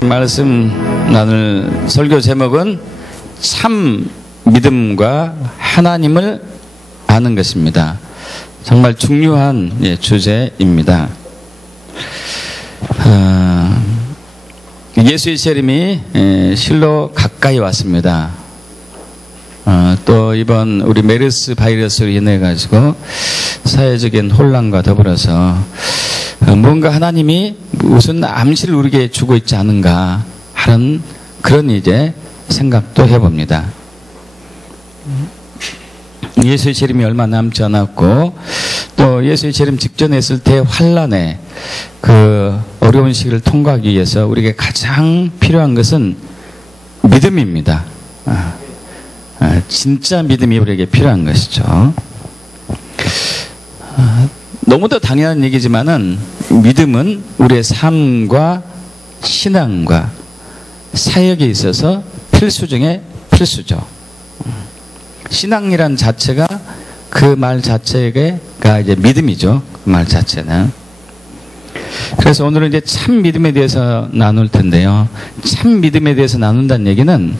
말씀 나눌 설교 제목은 참 믿음과 하나님을 아는 것입니다. 정말 중요한 주제입니다. 예수의 재림이 실로 가까이 왔습니다. 또 이번 우리 메르스 바이러스로 인해 가지고 사회적인 혼란과 더불어서 뭔가 하나님이 무슨 암시를 우리에게 주고 있지 않은가 하는 그런 생각도 해봅니다. 예수의 재림이 얼마 남지 않았고 또 예수의 재림 직전에 있을 때 환란의 그 어려운 시기를 통과하기 위해서 우리에게 가장 필요한 것은 믿음입니다. 진짜 믿음이 우리에게 필요한 것이죠. 너무도 당연한 얘기지만은 믿음은 우리의 삶과 신앙과 사역에 있어서 필수 중에 필수죠. 신앙이란 자체가 그 말 자체가 믿음이죠. 그 말 자체는. 그래서 오늘은 참 믿음에 대해서 나눌 텐데요. 참 믿음에 대해서 나눈다는 얘기는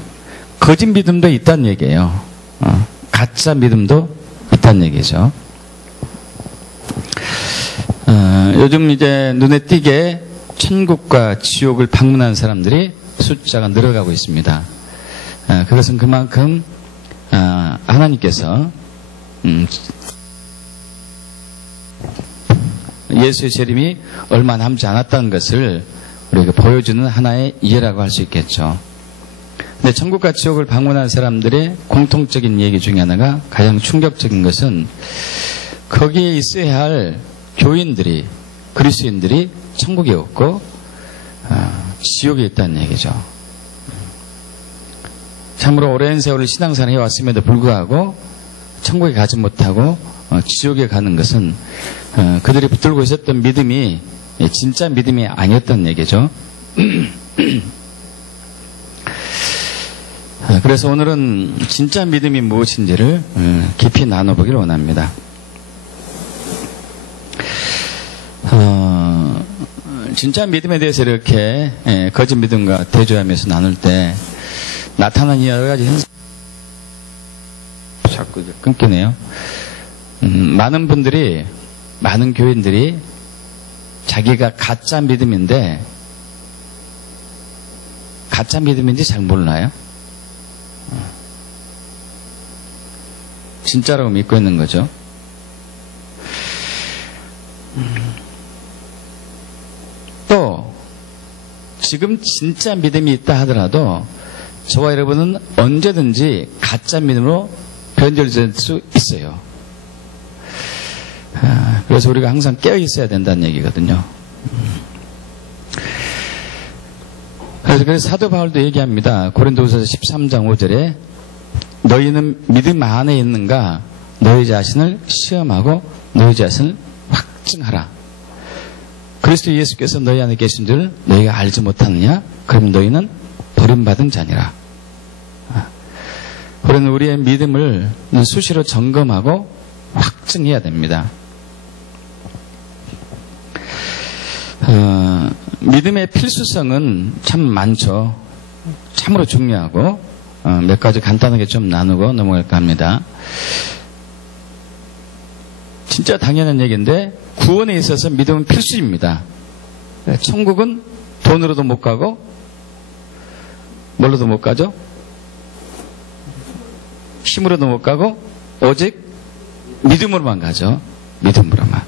거짓 믿음도 있다는 얘기예요. 가짜 믿음도 있다는 얘기죠. 요즘 눈에 띄게 천국과 지옥을 방문한 사람들이 숫자가 늘어가고 있습니다. 그것은 그만큼 하나님께서 예수의 재림이 얼마 남지 않았다는 것을 우리에게 보여주는 하나의 이해라고 할 수 있겠죠. 근데 천국과 지옥을 방문한 사람들의 공통적인 얘기 중에 하나가 가장 충격적인 것은 거기에 있어야 할 교인들이, 그리스도인들이 천국에 없고 지옥에 있다는 얘기죠. 참으로 오랜 세월을 신앙생활을 해왔음에도 불구하고 천국에 가지 못하고 지옥에 가는 것은 그들이 붙들고 있었던 믿음이 진짜 믿음이 아니었다는 얘기죠. 그래서 오늘은 진짜 믿음이 무엇인지를 깊이 나눠보기를 원합니다. 진짜 믿음에 대해서 이렇게 거짓 믿음과 대조하면서 나눌 때 나타나는 여러 가지 현상 자꾸 끊기네요. 많은 분들이, 많은 교인들이 자기가 가짜 믿음인데 가짜 믿음인지 잘 몰라요. 진짜라고 믿고 있는 거죠. 또 지금 진짜 믿음이 있다 하더라도 저와 여러분은 언제든지 가짜 믿음으로 변절될 수 있어요. 그래서 우리가 항상 깨어 있어야 된다는 얘기거든요. 그래서 사도 바울도 얘기합니다. 고린도후서 13장 5절에 너희는 믿음 안에 있는가 너희 자신을 시험하고 너희 자신을 확증하라. 그리스도 예수께서 너희 안에 계신 줄 너희가 알지 못하느냐? 그럼 너희는 버림받은 자니라. 우리는 우리의 믿음을 수시로 점검하고 확증해야 됩니다. 믿음의 필수성은 참 많죠. 참으로 중요하고 몇 가지 간단하게 좀 나누고 넘어갈까 합니다. 진짜 당연한 얘기인데 구원에 있어서 믿음은 필수입니다. 천국은 돈으로도 못 가고 뭘로도 못 가죠? 힘으로도 못 가고 오직 믿음으로만 가죠. 믿음으로만.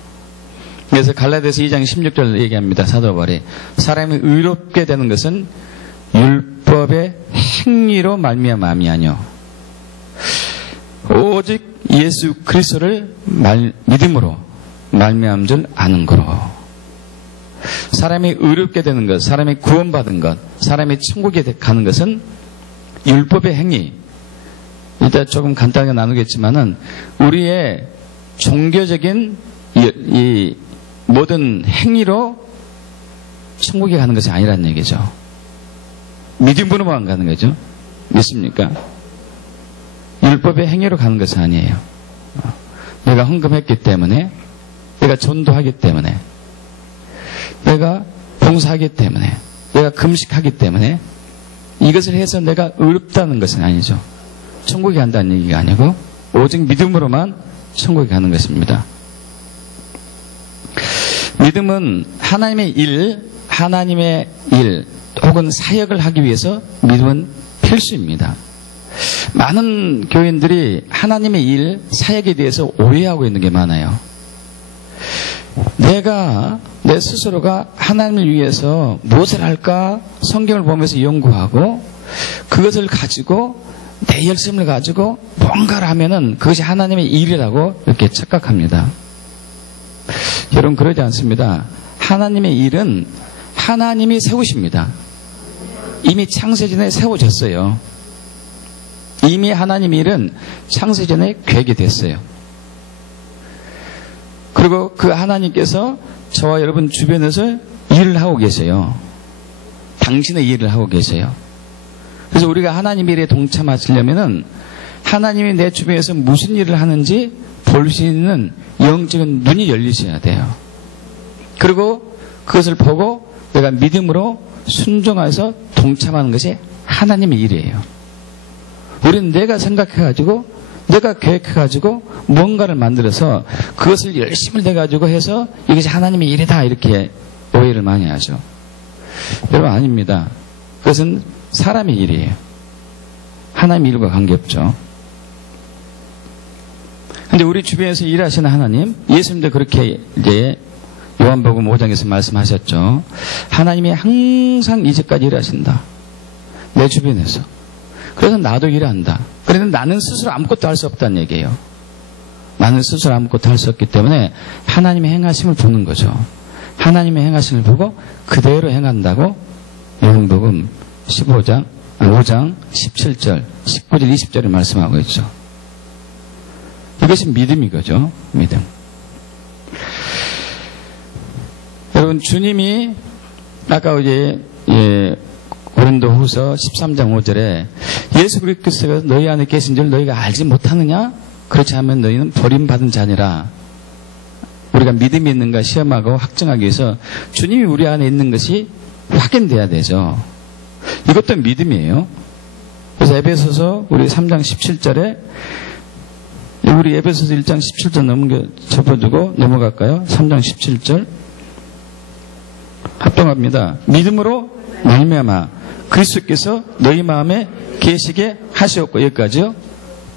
그래서 갈라디아서 2장 16절 얘기합니다. 사도 바울이 사람이 의롭게 되는 것은 율법의 행위로 말미암음이 아니요 오직 예수 그리스도를 믿음으로 말미암은 줄 아는 거로. 사람이 의롭게 되는 것, 사람이 구원받은 것, 사람이 천국에 가는 것은 율법의 행위. 일단 조금 간단하게 나누겠지만은 우리의 종교적인 이 모든 행위로 천국에 가는 것이 아니라는 얘기죠. 믿음으로만 가는 거죠. 믿습니까? 율법의 행위로 가는 것은 아니에요. 내가 헌금했기 때문에, 내가 전도하기 때문에, 내가 봉사하기 때문에, 내가 금식하기 때문에 이것을 해서 내가 의롭다는 것은 아니죠. 천국에 간다는 얘기가 아니고 오직 믿음으로만 천국에 가는 것입니다. 믿음은 하나님의 일 혹은 사역을 하기 위해서 믿음은 필수입니다. 많은 교인들이 하나님의 일, 사역에 대해서 오해하고 있는 게 많아요. 내 스스로가 하나님을 위해서 무엇을 할까 성경을 보면서 연구하고 그것을 가지고 내 열심을 가지고 뭔가를 하면은 그것이 하나님의 일이라고 이렇게 착각합니다. 여러분 그러지 않습니다. 하나님의 일은 하나님이 세우십니다. 이미 창세전에 세워졌어요. 이미 하나님의 일은 창세전에 계획이 됐어요. 그리고 그 하나님께서 저와 여러분 주변에서 일을 하고 계세요. 당신의 일을 하고 계세요. 그래서 우리가 하나님의 일에 동참하시려면은 하나님이 내 주변에서 무슨 일을 하는지 볼 수 있는 영적인 눈이 열리셔야 돼요. 그리고 그것을 보고 내가 믿음으로 순종해서 동참하는 것이 하나님의 일이에요. 우리는 내가 생각해가지고 내가 계획해가지고 뭔가를 만들어서 그것을 열심히 내가지고 해서 이것이 하나님의 일이다 이렇게 오해를 많이 하죠. 여러분 아닙니다. 그것은 사람의 일이에요. 하나님의 일과 관계없죠. 근데 우리 주변에서 일하시는 하나님, 예수님도 그렇게 이제 요한복음 5장에서 말씀하셨죠. 하나님이 항상 이제까지 일하신다. 내 주변에서. 그래서 나도 일한다. 그런데 나는 스스로 아무것도 할 수 없다는 얘기예요. 나는 스스로 아무것도 할 수 없기 때문에 하나님의 행하심을 보는 거죠. 하나님의 행하심을 보고 그대로 행한다고 요한복음 5장 17절, 19절, 20절에 말씀하고 있죠. 이것이 믿음이거죠. 믿음. 여러분 주님이 아까 이제 고린도후서 13장 5절에 예수 그리스도가 너희 안에 계신 줄 너희가 알지 못하느냐? 그렇지 않으면 너희는 버림받은 자니라. 우리가 믿음이 있는가 시험하고 확정하기 위해서 주님이 우리 안에 있는 것이 확인돼야 되죠. 이것도 믿음이에요. 그래서 에베소서 우리 3장 17절에 우리 에베소서 1장 17절 접어두고 넘어갈까요? 3장 17절 합동합니다. 믿음으로 말미암아 그리스도께서 너희 마음에 계시게 하시었고 여기까지요.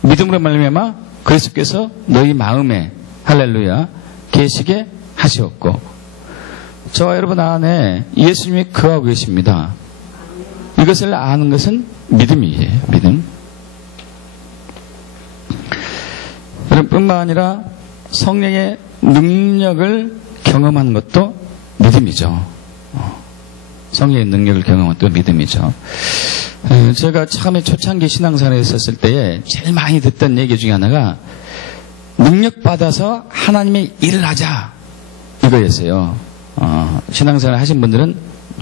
믿음으로 말미암아 그리스도께서 너희 마음에 할렐루야 계시게 하시었고 저와 여러분 안에 예수님이 거하고 계십니다. 이것을 아는 것은 믿음이에요. 믿음. 여러분 뿐만 아니라 성령의 능력을 경험하는 것도 믿음이죠. 성령의 능력을 경험한 것도 믿음이죠. 제가 처음에 초창기 신앙생활에 있었을 때에 제일 많이 듣던 얘기 중에 하나가 능력 받아서 하나님의 일을 하자 이거였어요. 신앙생활 하신 분들은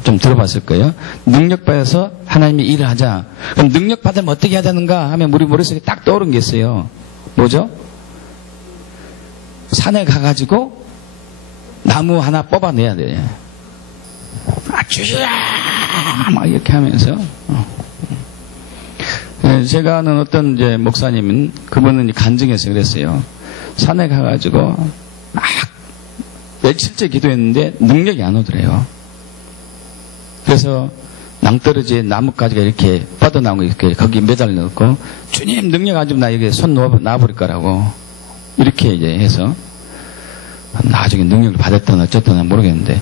좀 들어봤을 거예요. 능력 받아서 하나님의 일을 하자. 그럼 능력 받으면 어떻게 해야 되는가 하면 우리 머릿속에 딱 떠오른 게 있어요. 뭐죠? 산에 가가지고 나무 하나 뽑아내야 돼. 주야! 막 이렇게 하면서. 제가 아는 어떤 이제 목사님은 그분은 간증해서 그랬어요. 산에 가가지고 막 며칠째 기도했는데 능력이 안 오더래요. 그래서 낭떠러지에 나뭇가지가 이렇게 뻗어나오고 이렇게 거기 매달려 놓고 주님 능력 안 주면 나 여기 손 놔버릴 거라고 이렇게 이제 해서 나중에 능력을 받았다나 어쨌다나 모르겠는데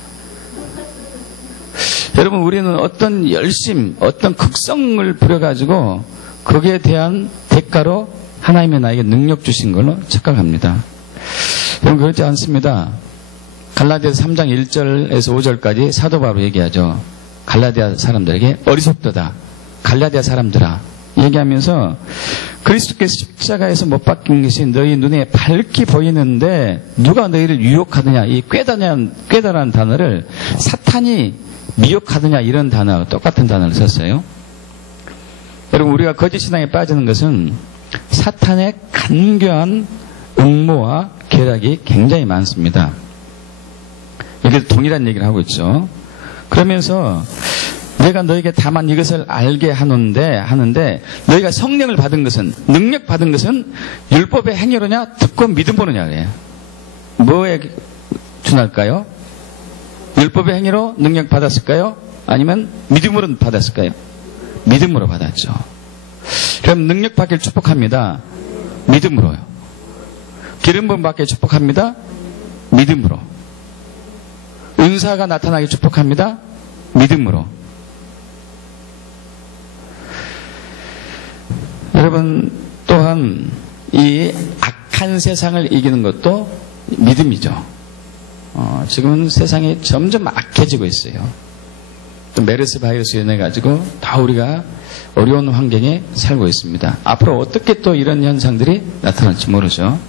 여러분 우리는 어떤 열심, 어떤 극성을 부려가지고 거기에 대한 대가로 하나님이 나에게 능력 주신 걸로 착각합니다. 여러분 그렇지 않습니다. 갈라디아서 3장 1절에서 5절까지 사도 바울이 얘기하죠. 갈라디아 사람들에게 어리석도다. 갈라디아 사람들아. 얘기하면서 그리스도께서 십자가에서 못 박힌 것이 너희 눈에 밝게 보이는데 누가 너희를 유혹하느냐. 이 꾀다라는 단어를 사탄이 미혹하느냐 이런 단어 똑같은 단어를 썼어요. 여러분 우리가 거짓 신앙에 빠지는 것은 사탄의 간교한 음모와 계략이 굉장히 많습니다. 이게 동일한 얘기를 하고 있죠. 그러면서 내가 너에게 다만 이것을 알게 하는데 너희가 성령을 받은 것은, 능력 받은 것은 율법의 행위로냐 듣고 믿음으로냐 그래요. 뭐에 준할까요? 율법의 행위로 능력 받았을까요? 아니면 믿음으로 받았을까요? 믿음으로 받았죠. 그럼 능력 받기를 축복합니다. 믿음으로요. 기름 부음 받기를 축복합니다. 믿음으로. 은사가 나타나기 축복합니다. 믿음으로. 여러분, 또한 이 악한 세상을 이기는 것도 믿음이죠. 지금은 세상이 점점 악해지고 있어요. 또 메르스 바이러스로 인해 가지고 다 우리가 어려운 환경에 살고 있습니다. 앞으로 어떻게 또 이런 현상들이 나타날지 모르죠.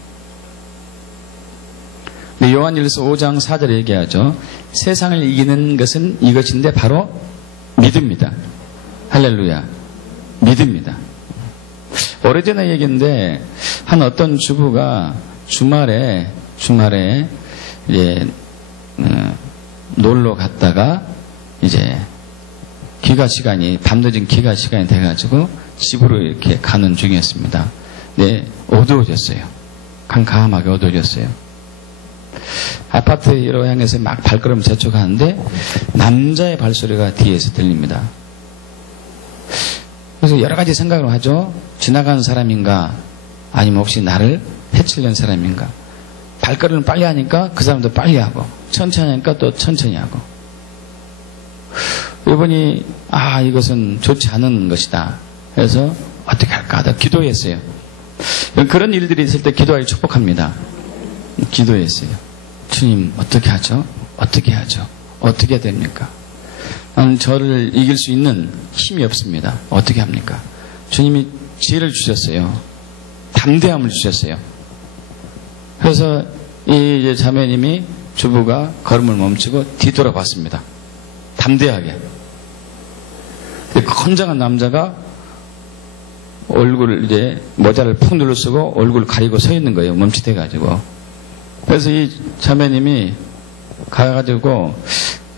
요한일서 5장 4절에 얘기하죠. 세상을 이기는 것은 이것인데 바로 믿음입니다. 할렐루야. 믿음입니다. 오래전에 얘기인데 한 어떤 주부가 주말에 이제 놀러 갔다가 이제 밤늦은 귀가 시간이 돼가지고 집으로 이렇게 가는 중이었습니다. 네, 어두워졌어요. 캄캄하게 어두워졌어요. 아파트로 향해서 막 발걸음 재촉하는데 남자의 발소리가 뒤에서 들립니다. 그래서 여러 가지 생각을 하죠. 지나가는 사람인가, 아니면 혹시 나를 해치려는 사람인가. 발걸음을 빨리 하니까 그 사람도 빨리 하고, 천천히 하니까 또 천천히 하고. 이분이 이것은 좋지 않은 것이다. 그래서 어떻게 할까 하다 기도했어요. 그런 일들이 있을 때 기도하기 축복합니다. 기도했어요. 주님, 어떻게 하죠? 어떻게 하죠? 어떻게 해야 됩니까? 나는 저를 이길 수 있는 힘이 없습니다. 어떻게 합니까? 주님이 지혜를 주셨어요. 담대함을 주셨어요. 그래서 이 자매님이, 주부가 걸음을 멈추고 뒤돌아봤습니다. 담대하게. 건장한 남자가 얼굴을 이제 모자를 푹 눌러쓰고 얼굴을 가리고 서 있는 거예요. 멈칫해가지고. 그래서 이 자매님이 가가지고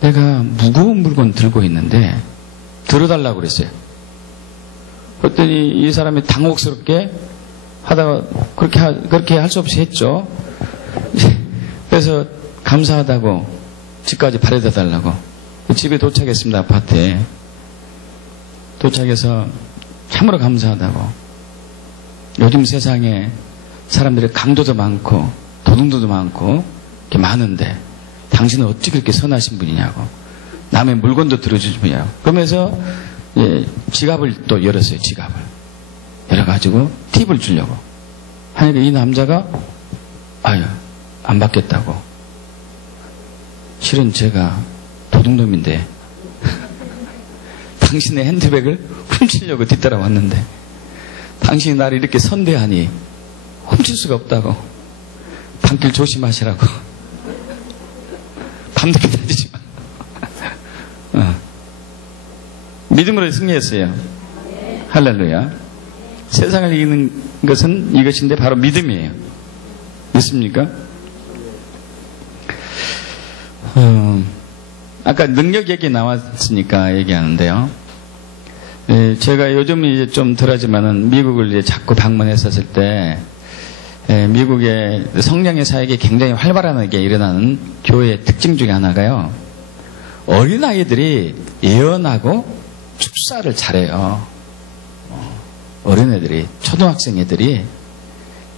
내가 무거운 물건 들고 있는데 들어달라고 그랬어요. 그랬더니 이 사람이 당혹스럽게 하다가 그렇게 할 수 없이 했죠. 그래서 감사하다고 집까지 바래다 달라고. 집에 도착했습니다. 아파트에. 도착해서 참으로 감사하다고. 요즘 세상에 사람들의 강도도 많고 도둑도 많고 이렇게 많은데 당신은 어찌 그렇게 선하신 분이냐고. 남의 물건도 들어주지 뭐냐고. 그러면서 지갑을 또 열었어요. 지갑을 열어가지고 팁을 주려고 하니까 이 남자가 안 받겠다고. 실은 제가 도둑놈인데 당신의 핸드백을 훔치려고 뒤따라왔는데 당신이 나를 이렇게 선대하니 훔칠 수가 없다고. 밤길 조심하시라고. 밤늦게 다니지 마. 믿음으로 승리했어요. 할렐루야. 세상을 이기는 것은 이것인데 바로 믿음이에요. 믿습니까? 아까 능력 얘기 나왔으니까 얘기하는데요. 제가 요즘 이제 좀 덜하지만은 미국을 이제 자꾸 방문했었을 때, 미국의 성령의 사역이 굉장히 활발하게 일어나는 교회의 특징 중에 하나가요. 어린아이들이 예언하고 축사를 잘해요. 어린애들이, 초등학생 애들이,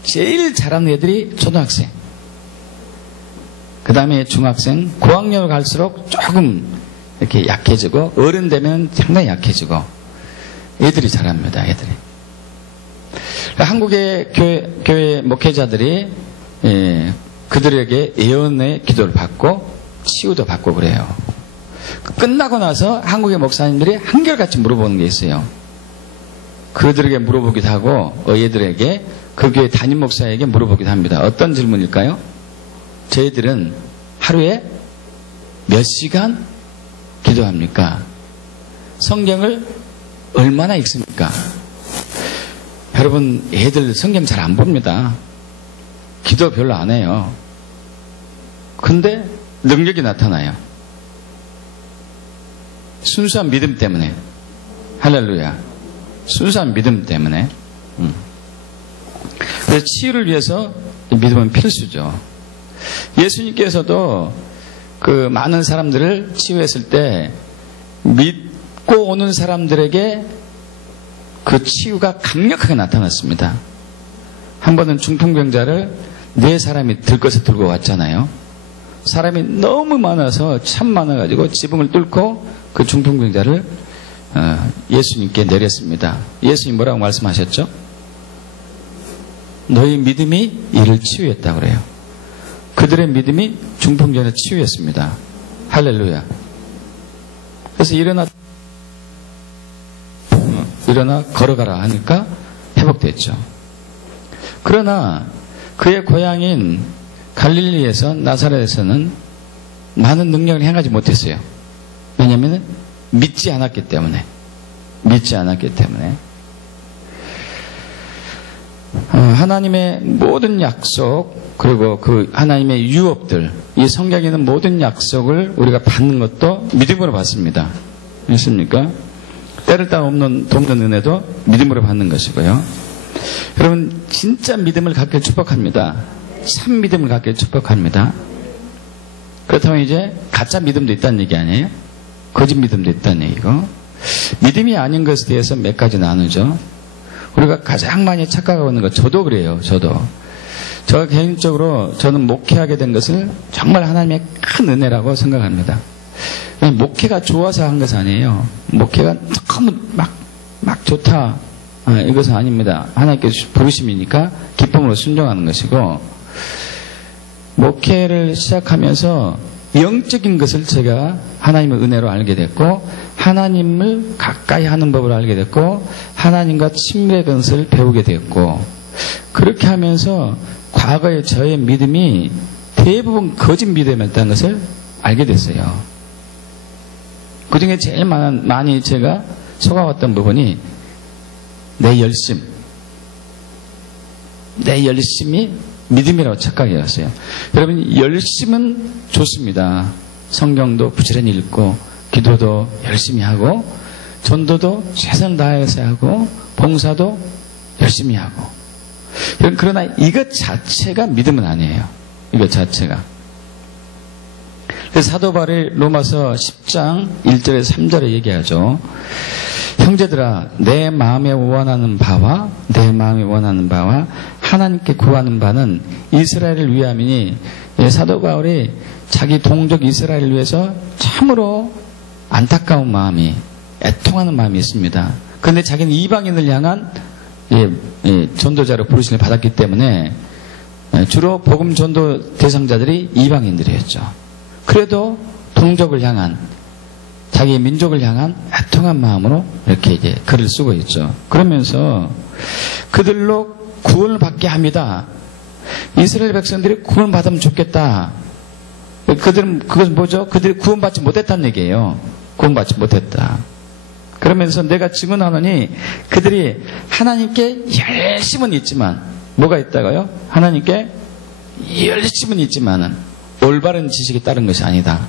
제일 잘하는 애들이 초등학생. 그 다음에 중학생, 고학년으로 갈수록 조금 이렇게 약해지고, 어른 되면 상당히 약해지고, 애들이 잘합니다, 애들이. 한국의 교회 목회자들이, 그들에게 예언의 기도를 받고, 치유도 받고 그래요. 끝나고 나서 한국의 목사님들이 한결같이 물어보는 게 있어요. 그들에게 물어보기도 하고, 얘들에게, 그 교회 담임 목사에게 물어보기도 합니다. 어떤 질문일까요? 저희들은 하루에 몇 시간 기도합니까? 성경을 얼마나 읽습니까? 여러분, 애들 성경 잘 안 봅니다. 기도 별로 안 해요. 근데 능력이 나타나요. 순수한 믿음 때문에. 할렐루야. 순수한 믿음 때문에. 그래서 치유를 위해서 믿음은 필수죠. 예수님께서도 그 많은 사람들을 치유했을 때 믿고 오는 사람들에게 그 치유가 강력하게 나타났습니다. 한 번은 중풍병자를 4사람이 들것에 들고 왔잖아요. 사람이 너무 많아서 참 많아가지고 지붕을 뚫고 그 중풍병자를 예수님께 내렸습니다. 예수님 뭐라고 말씀하셨죠? 너희 믿음이 이를 치유했다고 그래요. 그들의 믿음이 중풍병자를 치유했습니다. 할렐루야. 그래서 일어나 걸어가라 하니까 회복됐죠. 그러나 그의 고향인 갈릴리에서 나사렛에서는 많은 능력을 행하지 못했어요. 왜냐하면 믿지 않았기 때문에. 하나님의 모든 약속, 그리고 그 하나님의 유업들, 이 성경에 있는 모든 약속을 우리가 받는 것도 믿음으로 받습니다. 믿습니까? 때를 따라 돕는 은혜도 믿음으로 받는 것이고요. 여러분, 진짜 믿음을 갖길 축복합니다. 참 믿음을 갖길 축복합니다. 그렇다면 이제 가짜 믿음도 있다는 얘기 아니에요? 거짓 믿음도 있다는 얘기고, 믿음이 아닌 것에 대해서 몇 가지 나누죠. 우리가 가장 많이 착각하고 있는 것, 저도 그래요. 저 개인적으로 저는 목회하게 된 것을 정말 하나님의 큰 은혜라고 생각합니다. 목회가 좋아서 한 것은 아니에요. 목회가 너무 막 좋다, 이것은 아닙니다. 하나님께서 부르심이니까 기쁨으로 순종하는 것이고, 목회를 시작하면서 영적인 것을 제가 하나님의 은혜로 알게 됐고, 하나님을 가까이 하는 법을 알게 됐고, 하나님과 친밀의 것을 배우게 됐고, 그렇게 하면서 과거의 저의 믿음이 대부분 거짓 믿음이었다는 것을 알게 됐어요. 그 중에 제일 많이 제가 속아왔던 부분이 내 열심이 믿음이라고 착각해왔어요. 여러분, 열심은 좋습니다. 성경도 부지런히 읽고, 기도도 열심히 하고, 전도도 최선을 다해서 하고, 봉사도 열심히 하고. 그러나 이것 자체가 믿음은 아니에요. 이것 자체가. 그래서 사도 바울이 로마서 10장 1절에서 3절에 얘기하죠. 형제들아, 내 마음에 원하는 바와 하나님께 구하는 바는 이스라엘을 위함이니, 사도 바울이 자기 동족 이스라엘을 위해서 참으로 안타까운 마음이, 애통하는 마음이 있습니다. 그런데 자기는 이방인을 향한 전도자로 부르심을 받았기 때문에 주로 복음 전도 대상자들이 이방인들이었죠. 그래도 동족을 향한, 자기 민족을 향한 애통한 마음으로 이렇게 이제 글을 쓰고 있죠. 그러면서 그들로 구원을 받게 합니다. 이스라엘 백성들이 구원을 받으면 좋겠다. 그것은 뭐죠? 그들이 구원받지 못했다는 얘기예요. 구원받지 못했다. 그러면서 내가 증언하노니 그들이 하나님께 열심은 있지만, 뭐가 있다고요? 하나님께 열심은 있지만은 올바른 지식에 따른 것이 아니다.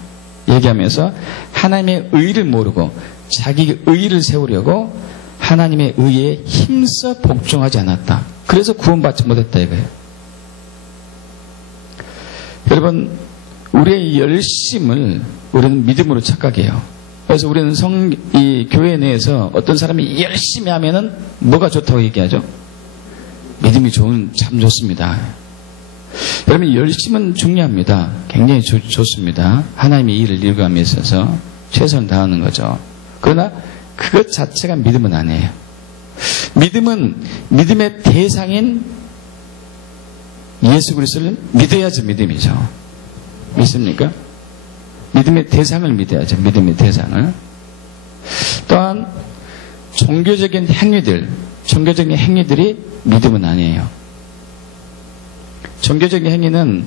얘기하면서 하나님의 의를 모르고 자기 의를 세우려고 하나님의 의에 힘써 복종하지 않았다. 그래서 구원받지 못했다 이거예요. 여러분, 우리의 열심을 우리는 믿음으로 착각해요. 그래서 우리는 이 교회 내에서 어떤 사람이 열심히 하면은 뭐가 좋다고 얘기하죠? 믿음이 참 좋습니다. 여러분, 열심은 중요합니다. 굉장히 좋습니다. 하나님의 일을 이루감에 있어서 최선을 다하는 거죠. 그러나 그것 자체가 믿음은 아니에요. 믿음은 믿음의 대상인 예수 그리스도를 믿어야지 믿음이죠. 믿습니까? 믿음의 대상을 믿어야죠. 믿음의 대상을. 또한 종교적인 행위들이 믿음은 아니에요. 종교적인 행위는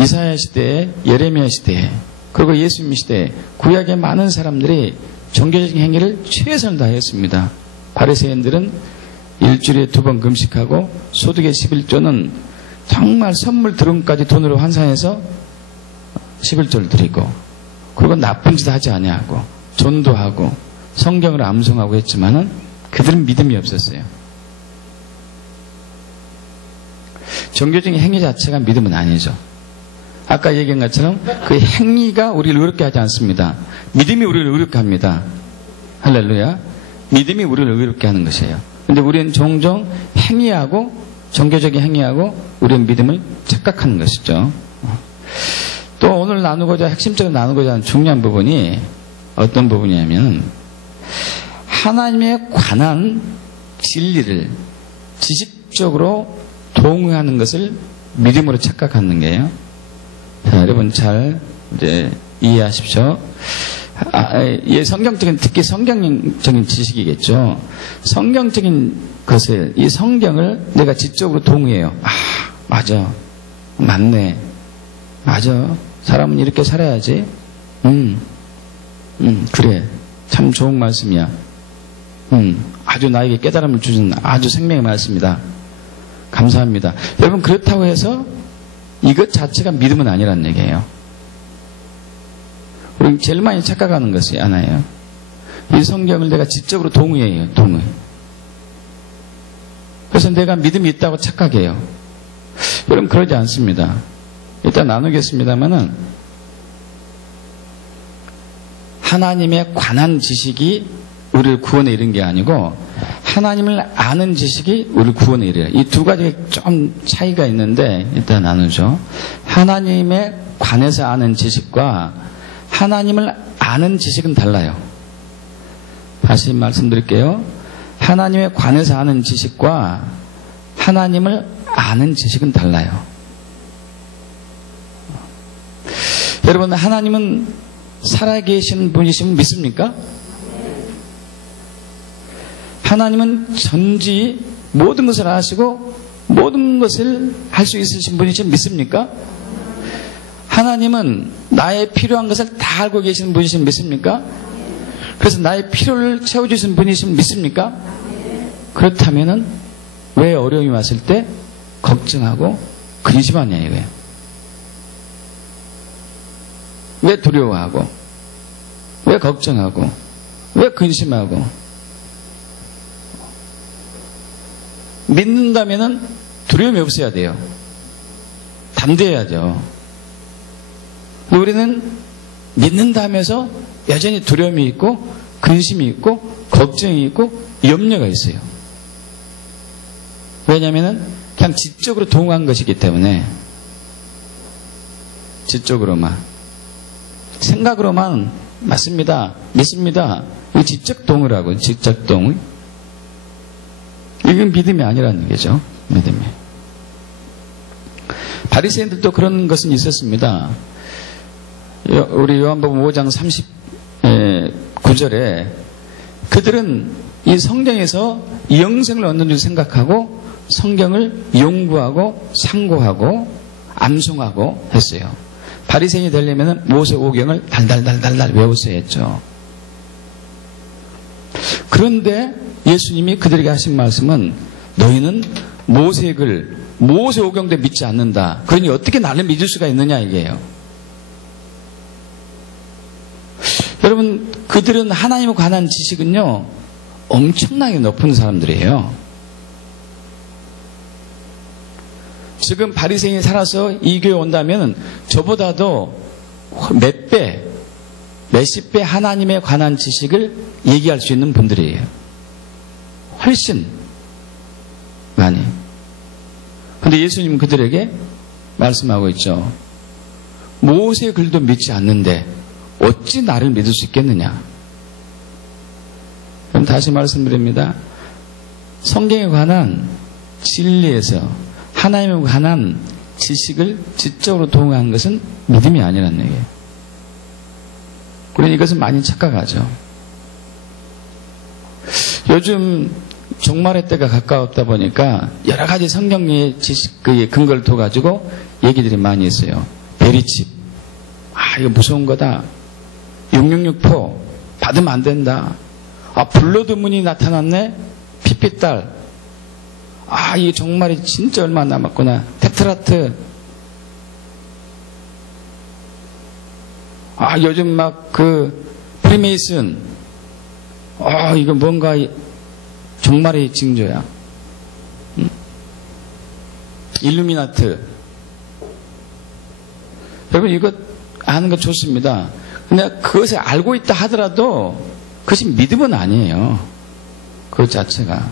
이사야 시대에, 예레미야 시대에, 그리고 예수님 시대에 구약의 많은 사람들이 종교적인 행위를 최선을 다했습니다. 바리새인들은 일주일에 2번 금식하고 소득의 11조는 정말 선물 드럼까지 돈으로 환산해서 11조를 드리고, 그리고 나쁜 짓 하지 아니하고, 전도하고 성경을 암송하고 했지만은 그들은 믿음이 없었어요. 종교적인 행위 자체가 믿음은 아니죠. 아까 얘기한 것처럼 그 행위가 우리를 의롭게 하지 않습니다. 믿음이 우리를 의롭게 합니다. 할렐루야. 믿음이 우리를 의롭게 하는 것이에요. 근데 우리는 종종 행위하고, 종교적인 행위하고 우리는 믿음을 착각하는 것이죠. 또 오늘 핵심적으로 나누고자 하는 중요한 부분이 어떤 부분이냐면, 하나님에 관한 진리를 지식적으로 동의하는 것을 믿음으로 착각하는 거예요. 자, 여러분 잘 이제 이해하십시오. 성경적인, 특히 성경적인 지식이겠죠. 성경적인 것을, 이 성경을 내가 지적으로 동의해요. 맞아. 맞네. 맞아. 사람은 이렇게 살아야지. 그래. 참 좋은 말씀이야. 아주 나에게 깨달음을 주는 아주 생명의 말씀이다. 감사합니다. 여러분, 그렇다고 해서 이것 자체가 믿음은 아니라는 얘기예요. 우리 제일 많이 착각하는 것이 하나예요. 이 성경을 내가 지적으로 동의해요. 동의. 그래서 내가 믿음이 있다고 착각해요. 여러분, 그러지 않습니다. 일단 나누겠습니다만은, 하나님에 관한 지식이 우리를 구원에 이른 게 아니고 하나님을 아는 지식이 우리를 구원에 이르요. 이 두 가지가 좀 차이가 있는데 일단 나누죠. 하나님에 관해서 아는 지식과 하나님을 아는 지식은 달라요. 다시 말씀드릴게요. 하나님에 관해서 아는 지식과 하나님을 아는 지식은 달라요. 여러분, 하나님은 살아계신 분이시면 믿습니까? 하나님은 전지 모든 것을 아시고 모든 것을 할 수 있으신 분이시면 믿습니까? 하나님은 나의 필요한 것을 다 알고 계시는 분이시면 믿습니까? 그래서 나의 필요를 채워주시는 분이시면 믿습니까? 그렇다면은 왜 어려움이 왔을 때 걱정하고 근심하냐 이거예요. 왜 두려워하고, 왜 걱정하고, 왜 근심하고. 믿는다면은 두려움이 없어야 돼요. 담대해야죠. 우리는 믿는다 하면서 여전히 두려움이 있고, 근심이 있고, 걱정이 있고, 염려가 있어요. 왜냐면은 그냥 지적으로 동의한 것이기 때문에, 지적으로만, 생각으로만 맞습니다, 믿습니다. 이 지적 동의라고, 지적 동의. 이건 믿음이 아니라는 얘기죠. 믿음이. 바리새인들도 그런 것은 있었습니다. 우리 요한복음 5장 39절에 그들은 이 성경에서 영생을 얻는 줄 생각하고 성경을 연구하고 상고하고 암송하고 했어요. 바리새인이 되려면 모세 오경을 달달달달달 외웠어야 했죠. 그런데 예수님이 그들에게 하신 말씀은 너희는 모세 오경도 믿지 않는다. 그러니 어떻게 나를 믿을 수가 있느냐 이게요. 여러분, 그들은 하나님에 관한 지식은요 엄청나게 높은 사람들이에요. 지금 바리새인이 살아서 이 교회 온다면 저보다도 몇십 배 하나님에 관한 지식을 얘기할 수 있는 분들이에요. 훨씬 많이. 근데 예수님은 그들에게 말씀하고 있죠. 모세의 글도 믿지 않는데 어찌 나를 믿을 수 있겠느냐. 그럼 다시 말씀드립니다. 성경에 관한 진리에서 하나님에 관한 지식을 지적으로 동의하는 것은 믿음이 아니라는 얘기예요. 우리는 이것은 많이 착각하죠. 요즘 종말의 때가 가까웠다 보니까 여러 가지 성경의 지식, 근거를 둬가지고 얘기들이 많이 있어요. 베리칩. 이거 무서운 거다. 666포. 받으면 안 된다. 블러드문이 나타났네. 피피딸. 이 종말이 진짜 얼마 안 남았구나. 테트라트. 요즘 프리메이슨, 이거 뭔가 종말의 징조야. 일루미나트. 여러분, 이거 아는 거 좋습니다. 근데 그것을 알고 있다 하더라도 그것이 믿음은 아니에요. 그것 자체가.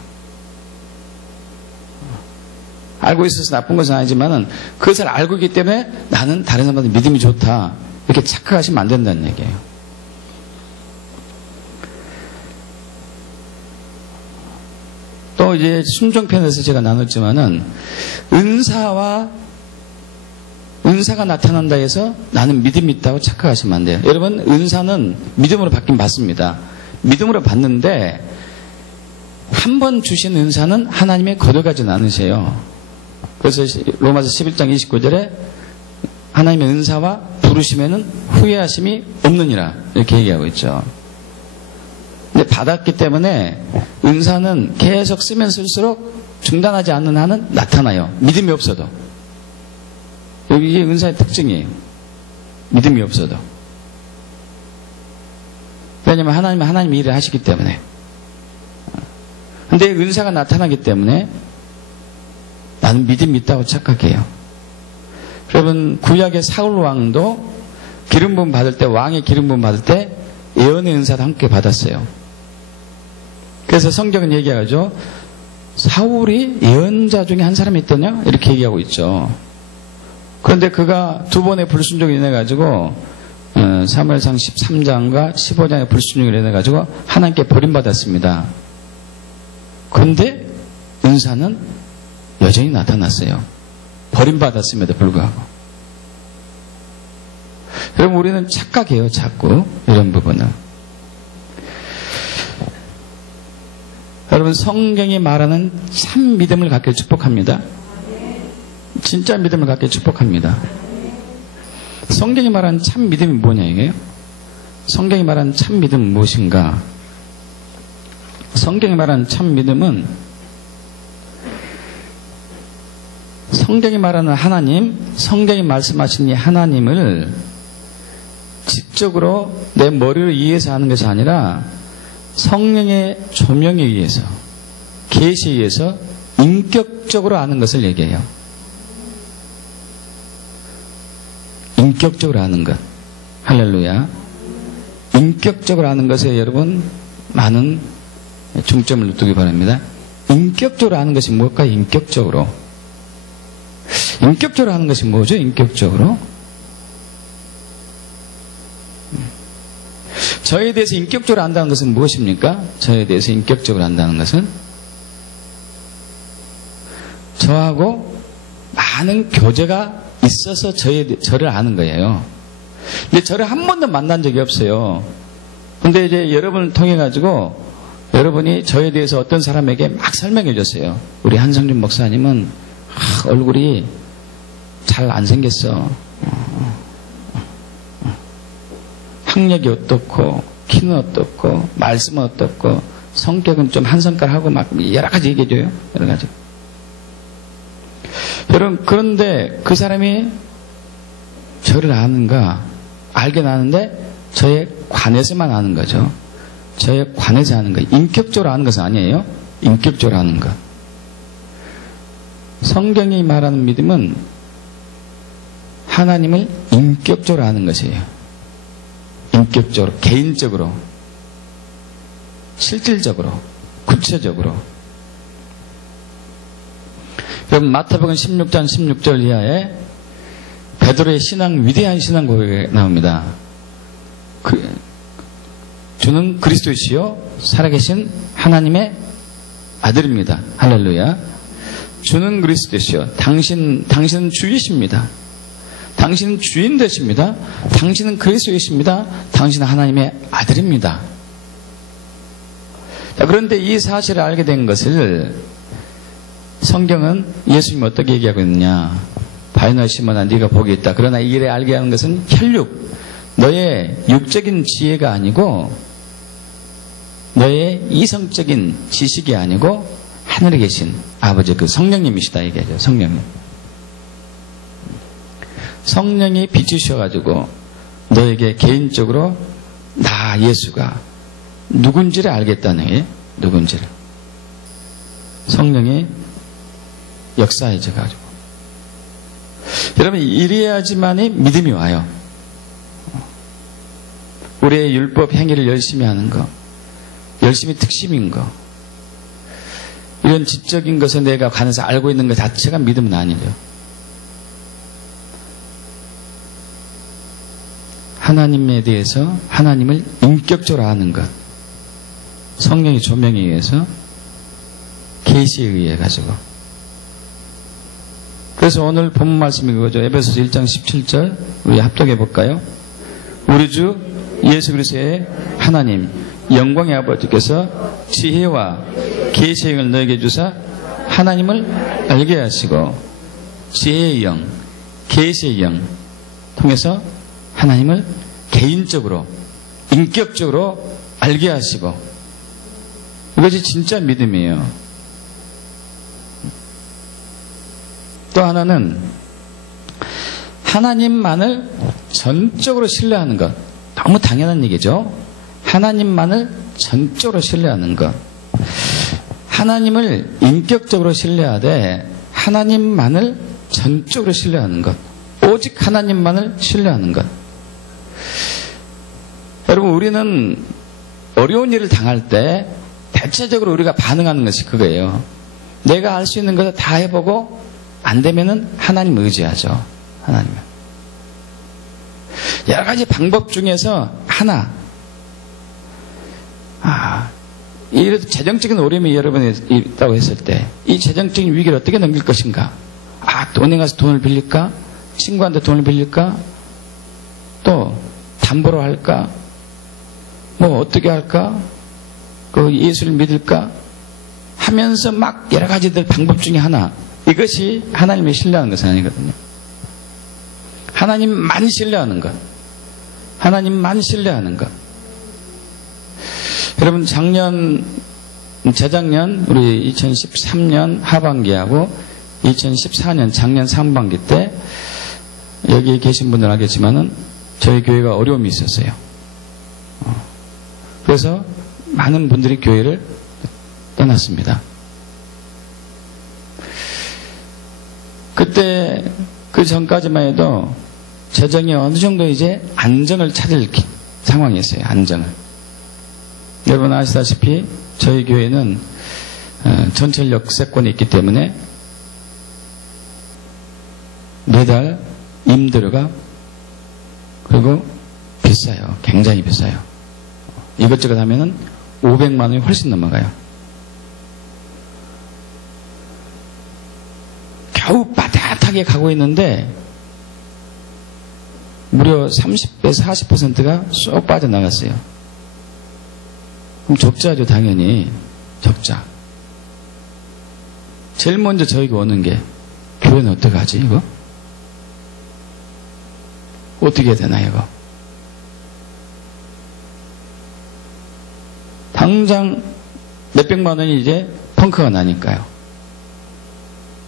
알고 있어서 나쁜 것은 아니지만은 그것을 알고 있기 때문에 나는 다른 사람한테 믿음이 좋다. 이렇게 착각하시면 안 된다는 얘기예요. 또 이제 순종편에서 제가 나눴지만은 은사가 나타난다 해서 나는 믿음이 있다고 착각하시면 안 돼요. 여러분, 은사는 믿음으로 받긴 받습니다. 믿음으로 받는데 한 번 주신 은사는 하나님의 거둬가지는 않으세요. 그래서 로마서 11장 29절에 하나님의 은사와 부르심에는 후회하심이 없느니라 이렇게 얘기하고 있죠. 근데 받았기 때문에 은사는 계속 쓰면 쓸수록 중단하지 않는 한은 나타나요. 믿음이 없어도. 이게 은사의 특징이에요. 믿음이 없어도. 왜냐하면 하나님은 하나님의 일을 하시기 때문에. 근데 은사가 나타나기 때문에 나는 믿음이 있다고 착각해요. 여러분, 구약의 사울 왕도 기름 부음 받을 때, 왕의 기름 부음 받을 때 예언의 은사도 함께 받았어요. 그래서 성경은 얘기하죠. 사울이 예언자 중에 한 사람이 있더냐? 이렇게 얘기하고 있죠. 그런데 그가 두 번의 불순종이 인해가지고 사무엘상 13장과 15장의 불순종이 인해가지고 하나님께 버림받았습니다. 그런데 은사는 여전히 나타났어요. 버림받았음에도 불구하고. 여러분, 우리는 착각해요. 자꾸 이런 부분은. 여러분, 성경이 말하는 참 믿음을 갖게 축복합니다. 진짜 믿음을 갖게 축복합니다. 성경이 말하는 참 믿음이 뭐냐 이게요? 성경이 말하는 참 믿음은 무엇인가? 성경이 말하는 참 믿음은 성경이 말하는 하나님, 성경이 말씀하신 이 하나님을 지적으로 내 머리를 이해해서 하는 것이 아니라 성령의 조명에 의해서, 계시에 의해서 인격적으로 아는 것을 얘기해요. 인격적으로 아는 것. 할렐루야. 인격적으로 아는 것에 여러분 많은 중점을 두기 바랍니다. 인격적으로 아는 것이 무엇일까요? 인격적으로 아는 것이 뭐죠? 인격적으로? 저에 대해서 인격적으로 안다는 것은 무엇입니까? 저에 대해서 인격적으로 안다는 것은 저하고 많은 교제가 있어서 저를 아는 거예요. 근데 저를 한 번도 만난 적이 없어요. 근데 이제 여러분을 통해 가지고 여러분이 저에 대해서 어떤 사람에게 막 설명해 줬어요. 우리 한성준 목사님은 얼굴이 잘 안 생겼어. 학력이 어떻고 키는 어떻고 말씀은 어떻고 성격은 좀 한성깔하고 막 여러 가지 얘기해 줘요. 여러 가지. 여러분, 그런데 그 사람이 저를 아는가? 알긴 아는데 저에 관해서만 아는 거죠. 저에 관해서 아는 거. 인격적으로 아는 것은 아니에요. 인격적으로 아는 것. 성경이 말하는 믿음은 하나님을 인격적으로 아는 것이에요. 인격적으로, 개인적으로, 실질적으로, 구체적으로. 여러분, 마태복음 16장 16절 이하에 베드로의 위대한 신앙 고백이 나옵니다. 주는 그리스도이시요 살아계신 하나님의 아들입니다. 할렐루야. 주는 그리스도이시요 당신은 주이십니다. 당신은 주인 되십니다. 당신은 그리스도이십니다. 당신은 하나님의 아들입니다. 그런데 이 사실을 알게 된 것을 성경은 예수님이 어떻게 얘기하고 있느냐? 바요나 시몬아, 네가 복이 있다. 그러나 이 일에 알게 하는 것은 혈육, 너의 육적인 지혜가 아니고 너의 이성적인 지식이 아니고 하늘에 계신 아버지 그 성령님이시다 얘기하죠. 성령이 비추셔가지고 너에게 개인적으로 나 예수가 누군지를 알겠다는 거예요. 누군지를. 성령이 역사해져 가지고. 여러분, 이래야지만이 믿음이 와요. 우리의 율법 행위를 열심히 하는 거, 열심히 특심인 거, 이런 지적인 것을 내가 관해서 알고 있는 것 자체가 믿음은 아니죠. 하나님에 대해서 하나님을 인격적으로 아는 것, 성령의 조명에 의해서 계시에 의해 가지고. 그래서 오늘 본문 말씀이 그거죠. 에베소서 1장 17절 우리 합독해 볼까요? 우리 주 예수 그리스도의 하나님 영광의 아버지께서 지혜와 계시의 영을 너에게 주사 하나님을 알게 하시고, 지혜의 영, 계시의 영 통해서 하나님을 개인적으로 인격적으로 알게 하시고, 이것이 진짜 믿음이에요. 또 하나는 하나님만을 전적으로 신뢰하는 것. 너무 당연한 얘기죠. 하나님만을 전적으로 신뢰하는 것. 하나님을 인격적으로 신뢰하되 하나님만을 전적으로 신뢰하는 것. 오직 하나님만을 신뢰하는 것. 여러분, 우리는 어려운 일을 당할 때 대체적으로 우리가 반응하는 것이 그거예요. 내가 할 수 있는 것을 다 해보고 안 되면은 하나님 의지하죠. 하나님. 여러 가지 방법 중에서 하나. 이래도 재정적인 어려움이 여러분이 있다고 했을 때 이 재정적인 위기를 어떻게 넘길 것인가? 돈에 가서 돈을 빌릴까? 친구한테 돈을 빌릴까? 또 담보로 할까? 뭐 어떻게 할까? 그 예수를 믿을까? 하면서 막 여러 가지들 방법 중에 하나. 이것이 하나님을 신뢰하는 것은 아니거든요. 하나님만 신뢰하는 것. 하나님만 신뢰하는 것. 여러분, 재작년 우리 2013년 하반기하고 2014년 작년 상반기 때 여기 계신 분들은 알겠지만은 저희 교회가 어려움이 있었어요. 그래서 많은 분들이 교회를 떠났습니다. 그때 그 전까지만 해도 재정이 어느 정도 이제 안정을 찾을 상황이었어요. 안정을. 여러분 아시다시피 저희 교회는 전철 역세권이 있기 때문에 매달 임대료가 그리고 비싸요. 굉장히 비싸요. 이것저것 하면은 500만 원이 훨씬 넘어가요. 겨우 빠듯하게 가고 있는데 무려 30에서 40%가 쏙 빠져나갔어요. 그럼 적자죠, 당연히. 적자. 제일 먼저 저희가 오는 게 교회는 어떡하지, 이거? 어떻게 해야 되나, 이거? 당장 몇백만 원이 이제 펑크가 나니까요.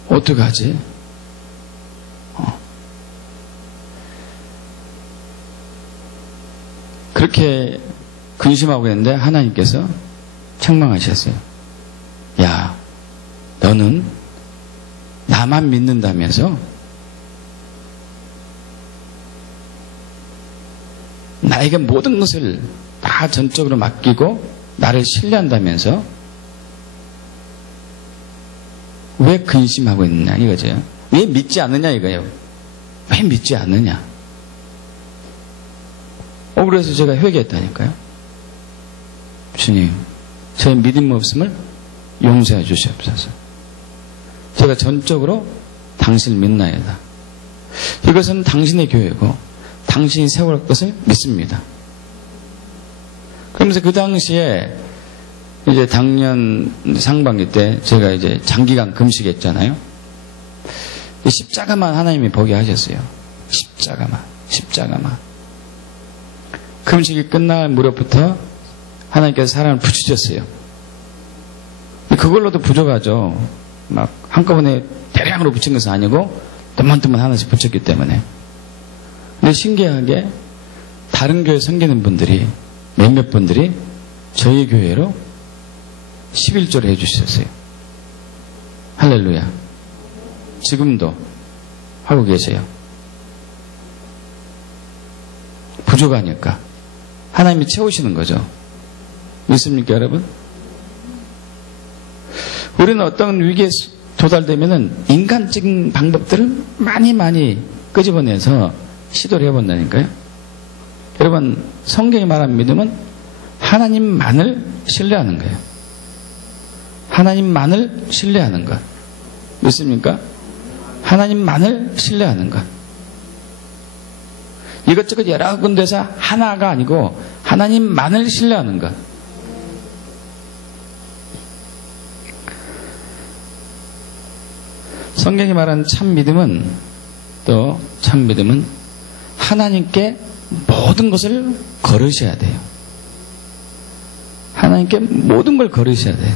어떡하지? 그렇게 근심하고 있는데 하나님께서 책망하셨어요. 야, 너는 나만 믿는다면서 나에게 모든 것을 다 전적으로 맡기고 나를 신뢰한다면서 왜 근심하고 있느냐 이거죠. 왜 믿지 않느냐 이거예요. 왜 믿지 않느냐. 그래서 제가 회개했다니까요. 주님, 제 믿음 없음을 용서해 주시옵소서. 제가 전적으로 당신을 믿나이다. 이것은 당신의 교회고 당신이 세울 것을 믿습니다. 그러면서 그 당시에 이제 작년 상반기 때 제가 이제 장기간 금식했잖아요. 십자가만 하나님이 보게 하셨어요. 십자가만. 금식이 끝날 무렵부터 하나님께서 사람을 붙이셨어요. 그걸로도 부족하죠. 막 한꺼번에 대량으로 붙인 것은 아니고 뜸만뜸만 하나씩 붙였기 때문에. 근데 신기하게 다른 교회 섬기는 분들이 몇몇 분들이 저희 교회로 11조를 해주셨어요. 할렐루야. 지금도 하고 계세요. 부족하니까 하나님이 채우시는 거죠. 믿습니까, 여러분? 우리는 어떤 위기에 도달되면은 인간적인 방법들을 많이 끄집어내서 시도를 해본다니까요. 여러분, 성경이 말하는 믿음은 하나님만을 신뢰하는 거예요. 하나님만을 신뢰하는 것. 믿습니까? 하나님만을 신뢰하는 것. 이것저것 여러 군데서 하나가 아니고 하나님만을 신뢰하는 것. 성경이 말하는 참 믿음은 하나님께 모든 것을 걸으셔야 돼요. 하나님께 모든 걸 걸으셔야 돼요.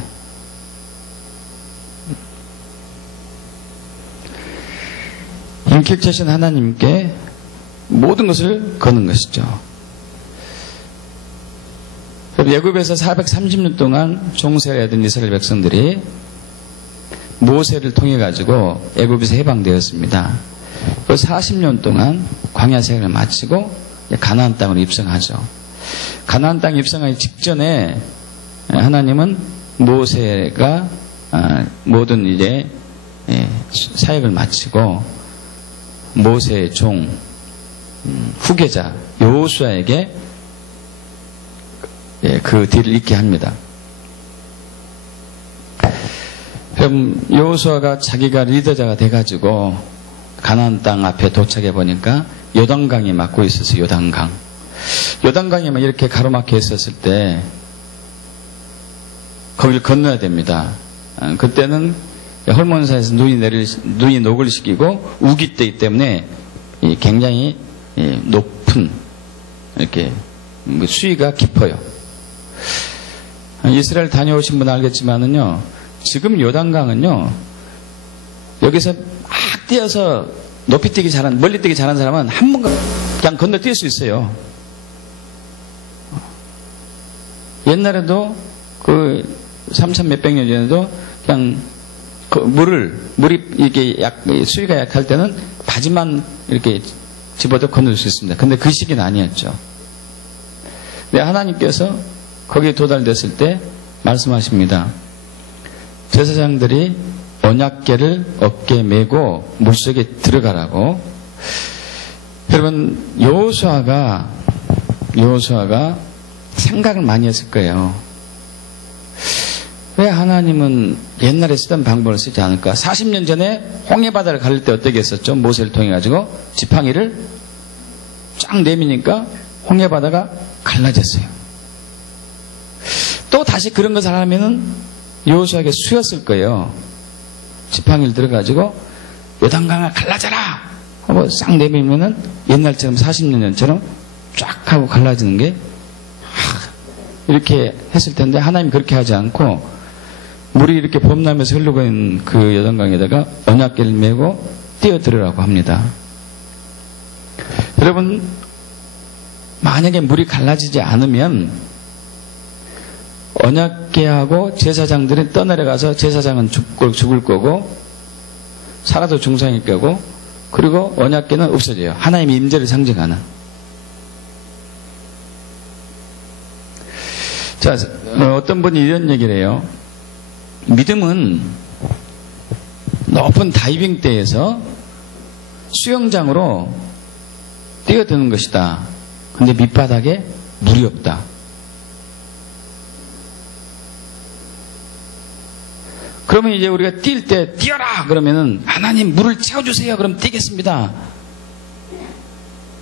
인격체신 하나님께 모든 것을 거는 것이죠. 애굽에서 430년 동안 종살이하던 이스라엘 백성들이 모세를 통해 가지고 애굽에서 해방되었습니다. 그 40년 동안 광야 생활을 마치고 가나안 땅으로 입성하죠. 가나안 땅 입성하기 직전에 하나님은 모세가 모든 이제 사역을 마치고 모세의 종 후계자 여호수아에게 그 뒤를 잇게 합니다. 그럼 여호수아가 자기가 리더자가 돼가지고 가나안 땅 앞에 도착해 보니까 요단강이 막고 있었어요. 요단강이면 이렇게 가로막혀 있었을 때 거기를 건너야 됩니다. 그때는 헐몬산에서 눈이 녹을 시키고 우기때이기 때문에 굉장히 높은 이렇게 수위가 깊어요. 이스라엘 다녀오신 분은 알겠지만은요, 지금 요단강은요, 여기서 막 뛰어서 높이 뛰기 잘한, 멀리 뛰기 잘한 사람은 한 번 그냥 건너뛸 수 있어요. 옛날에도 그 3,000 몇백 년 전에도 그냥 그 물이 이게 수위가 약할 때는 바지만 이렇게 집어도 건널 수 있습니다. 근데 그 시기는 아니었죠. 근데 하나님께서 거기에 도달됐을 때 말씀하십니다. 제사장들이 언약궤를 어깨에 메고 물속에 들어가라고. 여러분, 여호수아가 생각을 많이 했을 거예요. 왜 하나님은 옛날에 쓰던 방법을 쓰지 않을까? 40년 전에 홍해바다를 가를 때 어떻게 했었죠? 모세를 통해 가지고 지팡이를 쫙 내미니까 홍해바다가 갈라졌어요. 또 다시 그런 것을 하면은 여호수아에게 수였을 거예요. 지팡이를 들어가지고 요단강을 갈라져라 하고 싹 내밀면은 옛날처럼 40년 전처럼 쫙 하고 갈라지는 게 이렇게 했을 텐데, 하나님 그렇게 하지 않고 물이 이렇게 범람해서 흐르고 있는 그 요단강에다가 언약궤를 메고 뛰어들으라고 합니다. 여러분, 만약에 물이 갈라지지 않으면 언약궤하고 제사장들은 떠내려가서 제사장은 죽을 거고 살아도 중상일 거고, 그리고 언약궤는 없어져요. 하나님의 임재를 상징하는. 자, 어떤 분이 이런 얘기를 해요. 믿음은 높은 다이빙대에서 수영장으로 뛰어드는 것이다. 근데 밑바닥에 물이 없다. 그러면 이제 우리가 뛸 때 뛰어라 그러면은 하나님 물을 채워주세요. 그럼 뛰겠습니다.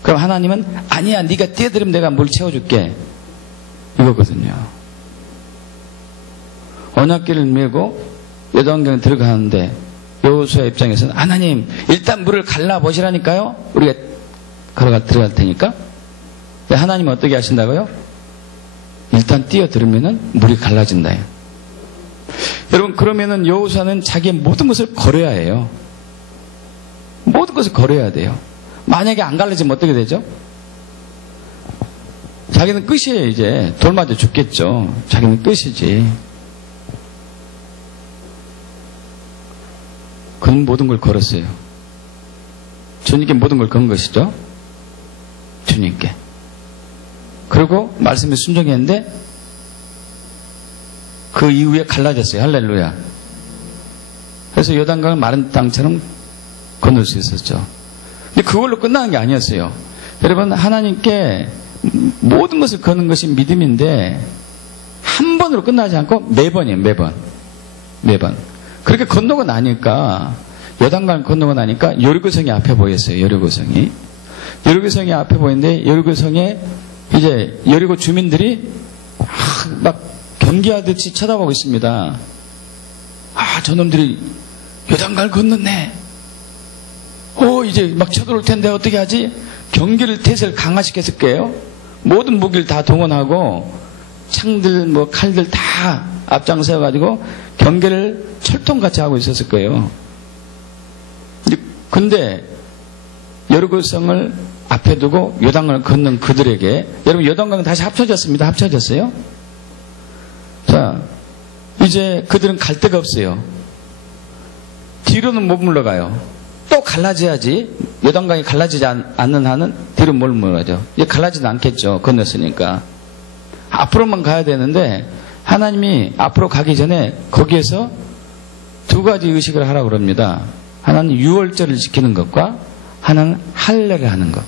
그럼 하나님은 아니야, 네가 뛰어들으면 내가 물 채워줄게. 이거거든요. 언약궤를 메고 요단강에 들어가는데 여호수아 입장에서는 하나님 일단 물을 갈라보시라니까요. 우리가 들어갈 테니까. 하나님은 어떻게 하신다고요? 일단 뛰어들으면은 물이 갈라진다. 여러분, 그러면은 여호수아는 자기의 모든 것을 걸어야 해요. 모든 것을 걸어야 돼요. 만약에 안 갈라지면 어떻게 되죠? 자기는 끝이에요. 이제 돌 맞아 죽겠죠. 자기는 끝이지. 그는 모든 걸 걸었어요. 주님께 모든 걸 건 것이죠. 주님께. 그리고 말씀에 순종했는데 그 이후에 갈라졌어요. 할렐루야. 그래서 요단강을 마른 땅처럼 건널 수 있었죠. 근데 그걸로 끝나는 게 아니었어요. 여러분, 하나님께 모든 것을 거는 것이 믿음인데 한 번으로 끝나지 않고 매번이에요. 매번. 그렇게 건너고 나니까, 요단강을 건너고 나니까 여리고성이 앞에 보였어요. 여리고성이 앞에 보이는데, 여리고성에 이제 여리고 주민들이 막 경계하듯이 쳐다보고 있습니다. 저놈들이 요단강을 건넜네. 이제 막 쳐들어올 텐데 어떻게 하지? 경계를 태세를 강화시켰을 거예요. 모든 무기를 다 동원하고 창들 뭐 칼들 다 앞장서가지고 경계를 철통같이 하고 있었을 거예요. 근데 여리고성을 앞에 두고 요단강을 건넌 그들에게, 여러분, 요단강은 다시 합쳐졌습니다. 합쳐졌어요. 자, 이제 그들은 갈 데가 없어요. 뒤로는 못 물러가요. 또 갈라져야지. 요단강이 갈라지지 않는 한은 뒤로 못 물러가죠. 이제 갈라지도 않겠죠. 건넜으니까. 앞으로만 가야 되는데 하나님이 앞으로 가기 전에 거기에서 두 가지 의식을 하라고 그럽니다. 하나는 유월절을 지키는 것과 하나는 할례를 하는 것.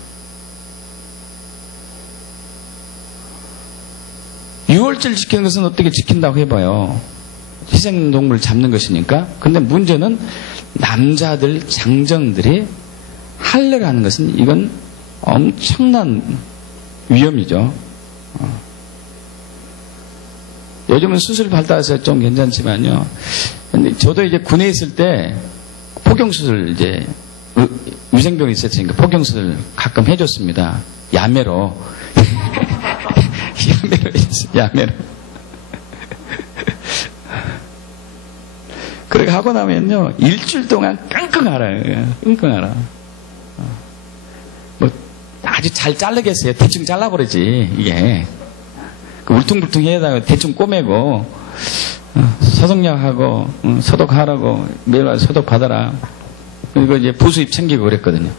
유월절 지키는 것은 어떻게 지킨다고 해봐요. 희생동물 잡는 것이니까. 근데 문제는 남자들, 장정들이 할례를 하는 것은 이건 엄청난 위험이죠. 요즘은 수술 발달해서 좀 괜찮지만요. 근데 저도 이제 군에 있을 때 포경수술, 이제 위생병이 있었으니까 포경수술 가끔 해줬습니다. 야매로. 야매로. 그렇게 하고 나면요, 일주일 동안 끙끙 앓아요. 뭐, 아주 잘 자르겠어요. 대충 잘라버리지, 이게. 울퉁불퉁 해다가 대충 꼬매고, 소독약하고, 소독하라고, 매일 와서 소독 받아라. 그리고 이제 부수입 챙기고 그랬거든요.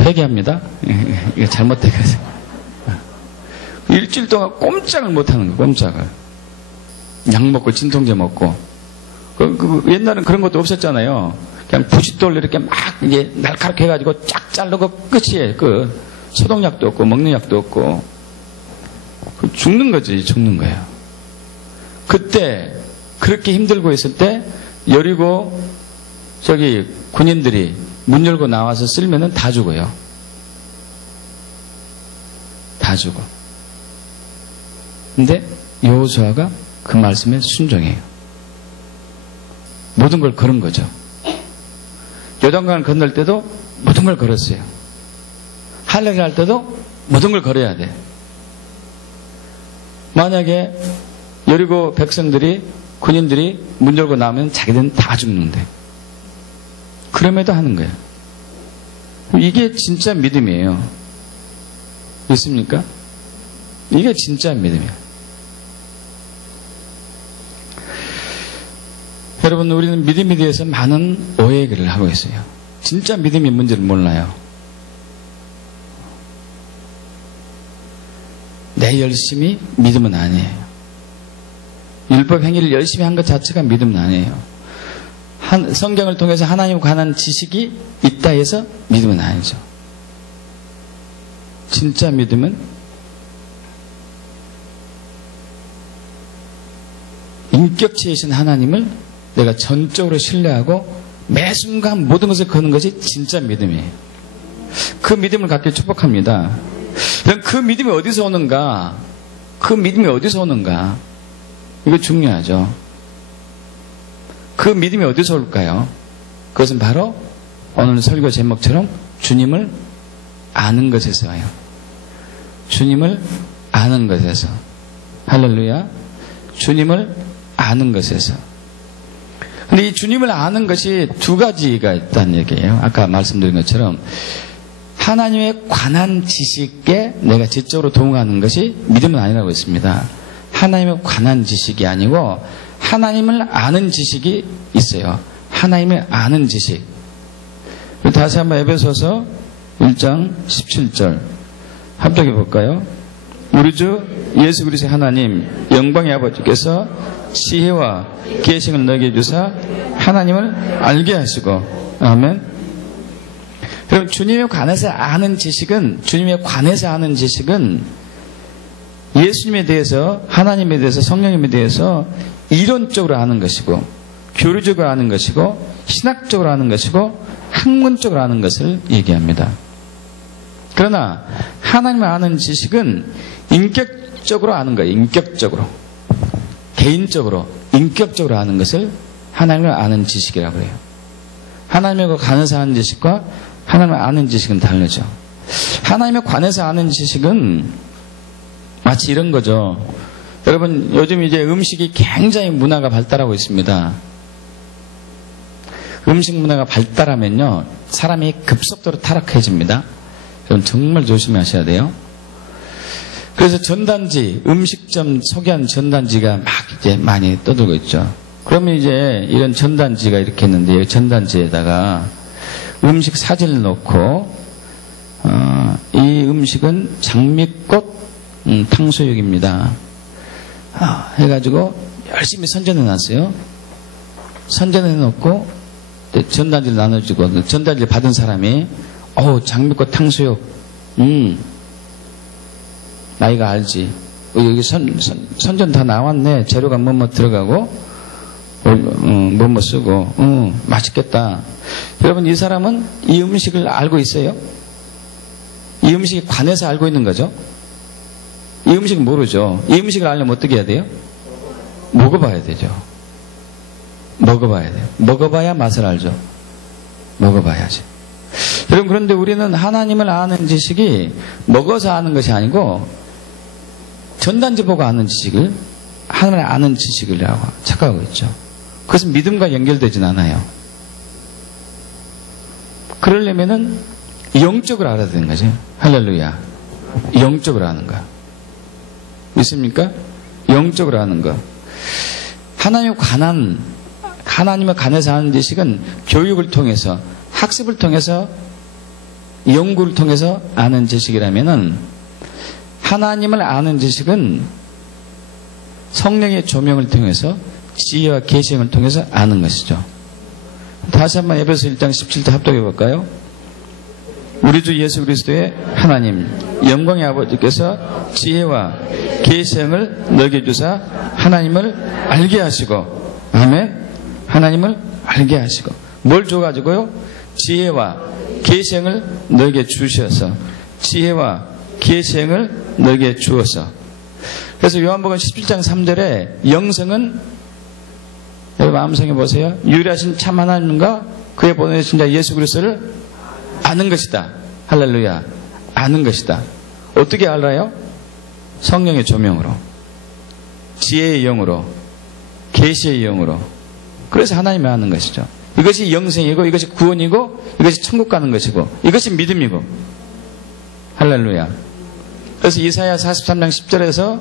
회개합니다. 이게 잘못돼가지고. 일주일 동안 꼼짝을 못하는 거예요, 꼼짝을. 약 먹고, 진통제 먹고. 옛날엔 그런 것도 없었잖아요. 그냥 부싯돌로 이렇게 막 이제 날카롭게 해가지고 쫙 자르고 끝이에요. 소독약도 없고, 먹는 약도 없고. 죽는 거지, 죽는 거예요. 그때, 그렇게 힘들고 있을 때, 여리고, 군인들이 문 열고 나와서 쓸면은 다 죽어요. 다 죽어. 근데 여호수아가 그 말씀에 순종해요. 모든 걸 걸은 거죠. 요단강을 건널 때도 모든 걸 걸었어요. 할례를 할 때도 모든 걸 걸어야 돼. 만약에 여리고 백성들이, 군인들이 문 열고 나오면 자기들은 다 죽는데, 그럼에도 하는 거예요. 이게 진짜 믿음이에요. 믿습니까? 이게 진짜 믿음이에요. 여러분, 우리는 믿음에 대해서 많은 오해를 하고 있어요. 진짜 믿음이 뭔지를 몰라요. 내 열심히 믿음은 아니에요. 율법 행위를 열심히 한 것 자체가 믿음은 아니에요. 성경을 통해서 하나님에 관한 지식이 있다 해서 믿음은 아니죠. 진짜 믿음은 인격체이신 하나님을 내가 전적으로 신뢰하고 매 순간 모든 것을 거는 것이 진짜 믿음이에요. 그 믿음을 갖길 축복합니다. 그럼 그 믿음이 어디서 오는가? 이거 중요하죠. 그 믿음이 어디서 올까요? 그것은 바로 오늘 설교 제목처럼 주님을 아는 것에서 와요. 주님을 아는 것에서. 할렐루야. 주님을 아는 것에서. 근데 이 주님을 아는 것이 두 가지가 있다는 얘기예요. 아까 말씀드린 것처럼 하나님에 관한 지식에 내가 지적으로 동응하는 것이 믿음은 아니라고 했습니다. 하나님에 관한 지식이 아니고 하나님을 아는 지식이 있어요. 하나님을 아는 지식. 다시 한번 에베소서 1장 17절 합독해 볼까요? 우리 주 예수 그리스도의 하나님 영광의 아버지께서 지혜와 계시를 너에게 주사 하나님을 알게 하시고. 아멘. 그럼 주님에 관해서 아는 지식은, 주님에 관해서 아는 지식은 예수님에 대해서, 하나님에 대해서, 성령님에 대해서 이론적으로 아는 것이고, 교리적으로 아는 것이고, 신학적으로 아는 것이고, 학문적으로 아는 것을 얘기합니다. 그러나 하나님을 아는 지식은 인격적으로 아는 거예요. 인격적으로, 개인적으로, 인격적으로 아는 것을 하나님을 아는 지식이라고 해요. 하나님에 관해서 아는 지식과 하나님을 아는 지식은 다르죠. 하나님에 관해서 아는 지식은 마치 이런 거죠. 여러분, 요즘 이제 음식이 굉장히 문화가 발달하고 있습니다. 음식 문화가 발달하면요, 사람이 급속도로 타락해집니다. 여러분, 정말 조심하셔야 돼요. 그래서 전단지, 음식점 소개한 전단지가 막 이제 많이 떠들고 있죠. 그러면 이제 이런 전단지가 이렇게 있는데, 전단지에다가 음식 사진을 놓고, 이 음식은 장미꽃 탕수육입니다. 해가지고 열심히 선전해 놨어요. 선전해 놓고 전단지를 나눠주고, 전단지를 받은 사람이 장미꽃 탕수육, 나이가 알지. 여기 선전 다 나왔네. 재료가 뭐뭐 들어가고 뭐뭐 쓰고, 맛있겠다. 여러분, 이 사람은 이 음식을 알고 있어요? 이 음식에 관해서 알고 있는 거죠? 이 음식은 모르죠. 이 음식을 알려면 어떻게 해야 돼요? 먹어봐야 되죠. 먹어봐야 돼요. 먹어봐야 맛을 알죠. 먹어봐야지. 여러분, 그런데 우리는 하나님을 아는 지식이 먹어서 아는 것이 아니고 전단지 보고 아는 지식을 하나님을 아는 지식이라고 착각하고 있죠. 그것은 믿음과 연결되진 않아요. 그러려면은 영적으로 알아야 되는 거죠. 할렐루야. 영적으로 아는 거. 있습니까? 영적으로 아는 거. 하나님에 관해서 아는 지식은 교육을 통해서, 학습을 통해서, 연구를 통해서 아는 지식이라면은, 하나님을 아는 지식은 성령의 조명을 통해서, 지혜와 계시를 통해서 아는 것이죠. 다시 한번 에베소 1장 17절 합독해 볼까요? 우리 주 예수 그리스도의 하나님 영광의 아버지께서 지혜와 계시를 너에게 주사 하나님을 알게 하시고. 아멘. 하나님을 알게 하시고. 뭘 줘가지고요? 지혜와 계시를 너에게 주셔서, 지혜와 계시를 너에게 주어서. 그래서 요한복음 17장 3절에 영성은, 여러분 암송해 보세요. 유일하신 참 하나님과 그의 보내신 자 예수 그리스도를 아는 것이다. 할렐루야. 아는 것이다. 어떻게 알아요? 성령의 조명으로, 지혜의 영으로, 계시의 영으로. 그래서 하나님을 아는 것이죠. 이것이 영생이고, 이것이 구원이고, 이것이 천국 가는 것이고, 이것이 믿음이고. 할렐루야. 그래서 이사야 43장 10절에서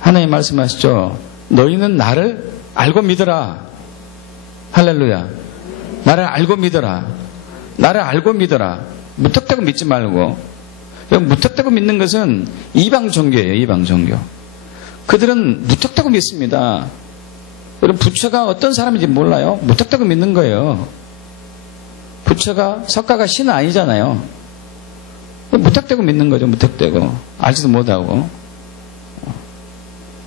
하나님 말씀하시죠. 너희는 나를 알고 믿어라. 할렐루야. 나를 알고 믿어라. 나를 알고 믿어라. 무턱대고 믿지 말고. 무턱대고 믿는 것은 이방 종교예요. 이방 종교. 그들은 무턱대고 믿습니다. 여러분, 부처가 어떤 사람인지 몰라요. 무턱대고 믿는 거예요. 부처가, 석가가 신은 아니잖아요. 무턱대고 믿는 거죠. 무턱대고. 알지도 못하고.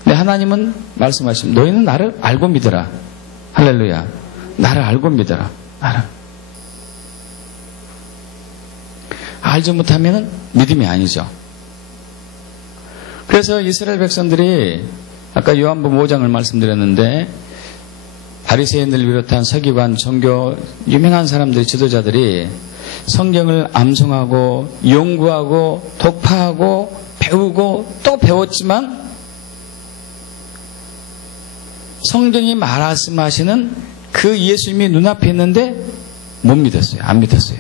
근데 하나님은 말씀하시면 너희는 나를 알고 믿어라. 할렐루야. 나를 알고 믿어라. 나를. 알지 못하면 믿음이 아니죠. 그래서 이스라엘 백성들이 아까 요한복음 5장을 말씀드렸는데, 바리새인들을 비롯한 서기관, 종교 유명한 사람들, 지도자들이 성경을 암송하고 연구하고 독파하고 배우고 또 배웠지만 성경이 말씀하시는 그 예수님이 눈앞에 있는데 못 믿었어요. 안 믿었어요.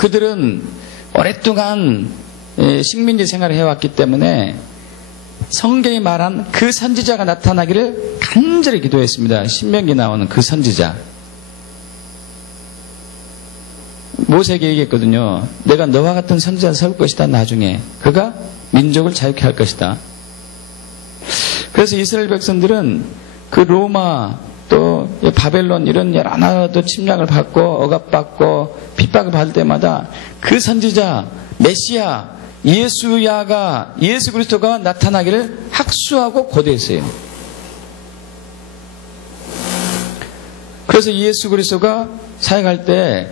그들은 오랫동안 식민지 생활을 해왔기 때문에 성경이 말한 그 선지자가 나타나기를 간절히 기도했습니다. 신명기 나오는 그 선지자. 모세에게 얘기했거든요. 내가 너와 같은 선지자를 세울 것이다. 나중에 그가 민족을 자유케 할 것이다. 그래서 이스라엘 백성들은 그 로마 또 바벨론 이런 여러 나라도 침략을 받고 억압받고 핍박을 받을 때마다 그 선지자 메시아 예수 그리스도가 나타나기를 학수하고 고대했어요. 그래서 예수 그리스도가 사역할 때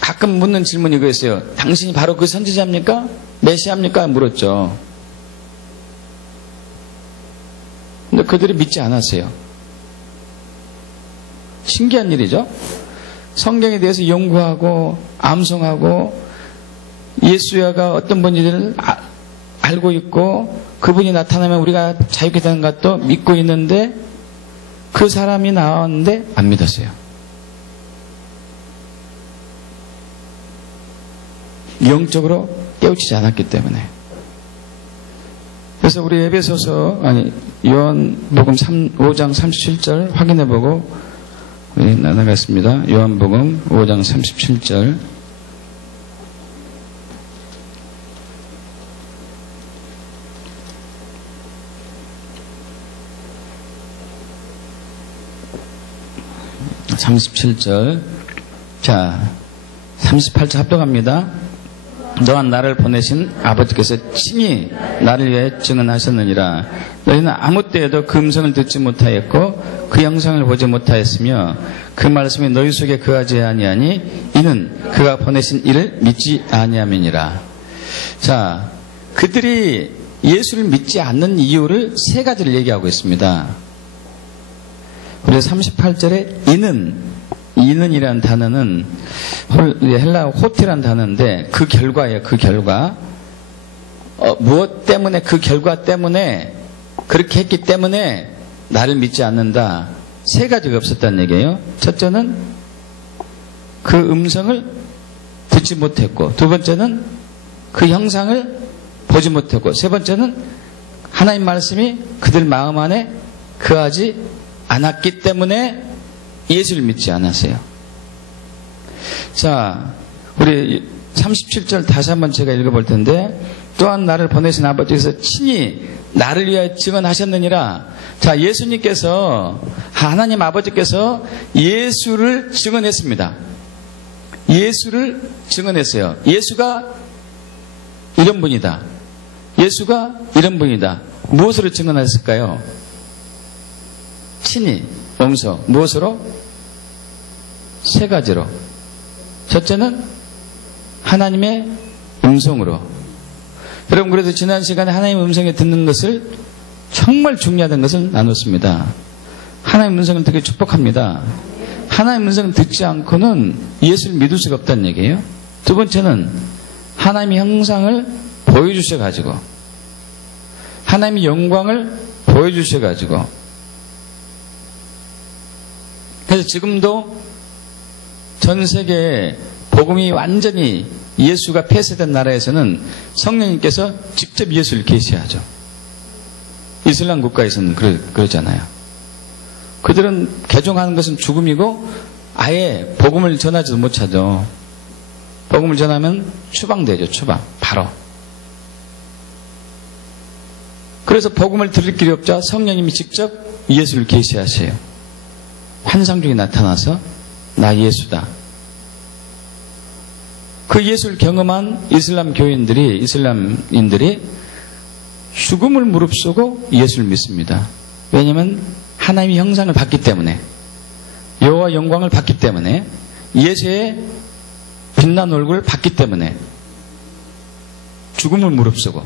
가끔 묻는 질문이 그랬어요. 당신이 바로 그 선지자입니까? 메시아입니까? 물었죠. 근데 그들이 믿지 않았어요. 신기한 일이죠. 성경에 대해서 연구하고 암송하고 예수야가 어떤 분인지를 알고 있고 그분이 나타나면 우리가 자유케 되는 것도 믿고 있는데 그 사람이 나왔는데 안 믿었어요. 영적으로 깨우치지 않았기 때문에. 그래서 우리 요한복음 5장 37절 확인해보고 우리 나눠가겠습니다. 요한복음 5장 37절. 자, 38절 합독합니다. 너한 나를 보내신 아버지께서 친히 나를 위하여 증언하셨느니라. 너희는 아무 때에도 그 음성을 듣지 못하였고 그 영상을 보지 못하였으며 그 말씀이 너희 속에 거하지 아니하니 이는 그가 보내신 이를 믿지 아니함이니라. 자, 그들이 예수를 믿지 않는 이유를 세 가지를 얘기하고 있습니다. 우리 38절에 이는이라는 단어는 헬라어 호티라는 단어인데 그 결과예요. 그 결과. 무엇 때문에 그 결과 때문에 그렇게 했기 때문에 나를 믿지 않는다. 세 가지가 없었다는 얘기예요. 첫째는 그 음성을 듣지 못했고, 두 번째는 그 형상을 보지 못했고, 세 번째는 하나님 말씀이 그들 마음 안에 거하지 않았기 때문에 예수를 믿지 않았어요. 자, 우리 37절 다시 한번 제가 읽어볼 텐데, 또한 나를 보내신 아버지께서 친히 나를 위하여 증언하셨느니라. 자, 예수님께서, 하나님 아버지께서 예수를 증언했습니다. 예수를 증언했어요. 예수가 이런 분이다. 예수가 이런 분이다. 무엇으로 증언하셨을까요? 친히, 음성. 무엇으로? 세 가지로. 첫째는 하나님의 음성으로. 여러분, 그래서 지난 시간에 하나님의 음성에 듣는 것을 정말 중요하다는 것을 나눴습니다. 하나님의 음성을 듣기 축복합니다. 하나님의 음성을 듣지 않고는 예수를 믿을 수가 없다는 얘기예요. 두 번째는 하나님의 형상을 보여주셔가지고, 하나님의 영광을 보여주셔가지고, 그래서 지금도 전 세계에 복음이 완전히 예수가 폐쇄된 나라에서는 성령님께서 직접 예수를 계시하죠. 이슬람 국가에서는 그러잖아요. 그들은 개종하는 것은 죽음이고 아예 복음을 전하지도 못하죠. 복음을 전하면 추방되죠. 추방. 바로. 그래서 복음을 들을 길이 없자 성령님이 직접 예수를 계시하세요. 환상 중에 나타나서 나 예수다. 그 예수를 경험한 이슬람인들이 죽음을 무릅쓰고 예수를 믿습니다. 왜냐하면 하나님의 형상을 받기 때문에, 여호와 영광을 받기 때문에, 예수의 빛난 얼굴을 받기 때문에 죽음을 무릅쓰고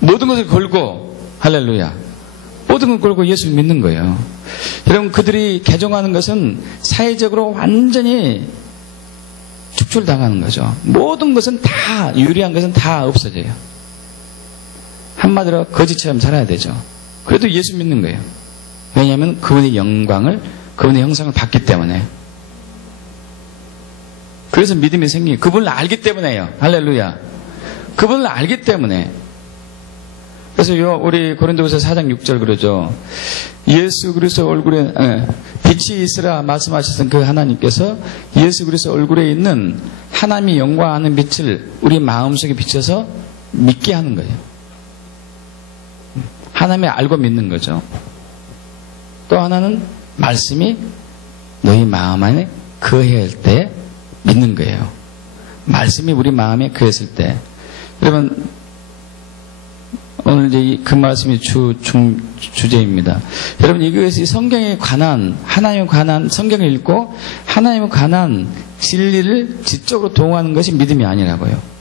모든 것을 걸고, 할렐루야, 모든 걸 걸고 예수를 믿는 거예요. 여러분, 그들이 개종하는 것은 사회적으로 완전히 축출당하는 거죠. 모든 것은 다, 유리한 것은 다 없어져요. 한마디로 거지처럼 살아야 되죠. 그래도 예수 믿는 거예요. 왜냐하면 그분의 영광을, 그분의 형상을 받기 때문에. 그래서 믿음이 생기고 그분을 알기 때문에요. 할렐루야. 그분을 알기 때문에. 그래서 우리 고린도후서 4장 6절 그러죠. 예수 그리스도 얼굴에 빛이 있으라 말씀하셨던 그 하나님께서 예수 그리스도 얼굴에 있는 하나님이 영광하는 빛을 우리 마음속에 비춰서 믿게 하는 거예요. 하나님이 알고 믿는 거죠. 또 하나는 말씀이 너희 마음 안에 거할 때 믿는 거예요. 말씀이 우리 마음에 거했을 때. 여러분, 오늘 이제 그 말씀이 주제입니다. 여러분, 이것이 성경에 관한, 하나님에 관한 성경을 읽고 하나님에 관한 진리를 지적으로 동하는 것이 믿음이 아니라고요.